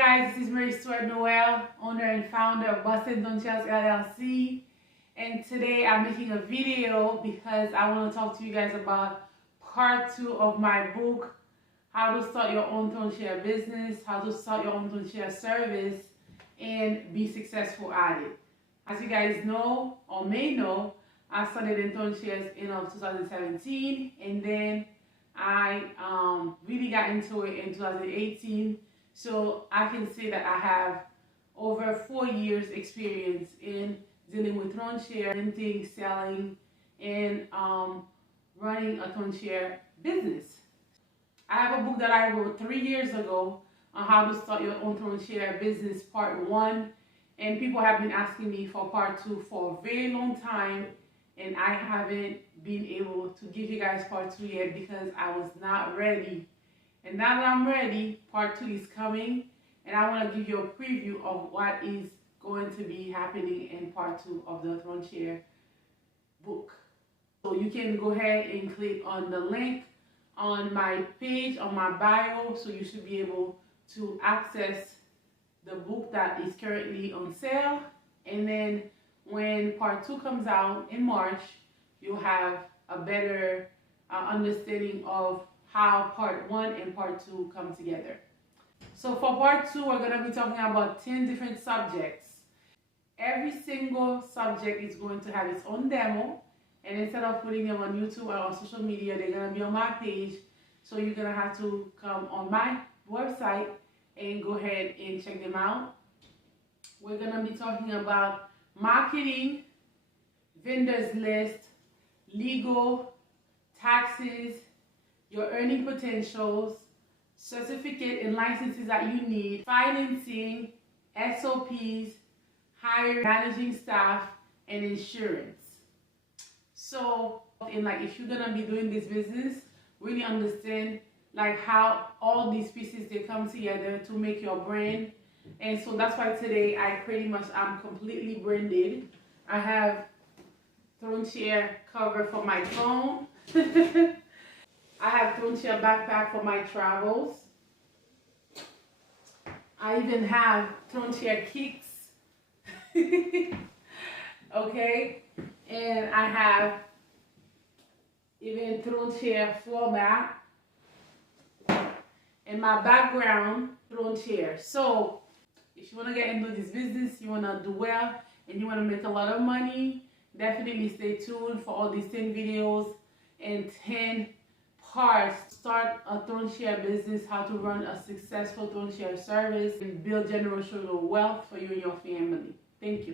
guys, this is Stuart Noel, owner and founder of Bustin' Throne Chairs LLC, and today I'm making a video because I want to talk to you guys about part 2 of my book, How to Start Your Own Throne Chair Business, How to Start Your Own Throne Chair Service, and be successful at it. As you guys know or may know, I started in throne chairs in 2017, and then I really got into it in 2018. So I can say that I have over 4 years experience in dealing with throne chair, renting, selling, and running a throne chair business. I have a book that I wrote 3 years ago on how to start your own throne chair business, part 1. And people have been asking me for part 2 for a very long time, and I haven't been able to give you guys part 2 yet because I was not ready. And now that I'm ready, part 2 is coming, and I want to give you a preview of what is going to be happening in part 2 of the throne chair book. So you can go ahead and click on the link on my page, on my bio, so you should be able to access the book that is currently on sale. And then when part 2 comes out in March, you'll have a better understanding of how part 1 and part 2 come together. So for part 2, we're going to be talking about 10 different subjects. Every single subject is going to have its own demo, and instead of putting them on YouTube or on social media, they're going to be on my page. So you're going to have to come on my website and go ahead and check them out. We're going to be talking about marketing, vendors list, legal, taxes, your earning potentials, certificate and licenses that you need, financing, SOPs, hiring, managing staff, and insurance. So, if you're gonna be doing this business, really understand how all these pieces they come together to make your brand. And so that's why today I'm completely branded. I have throne chair cover for my phone. I have throne chair backpack for my travels. I even have throne chair kicks. Okay, and I have even throne chair floor mat. And my background, throne chair. So if you want to get into this business, you want to do well, and you want to make a lot of money, definitely stay tuned for all these 10 videos and 10 parts. Start a throne chair business, how to run a successful throne chair service, and build generational wealth for you and your family. Thank you.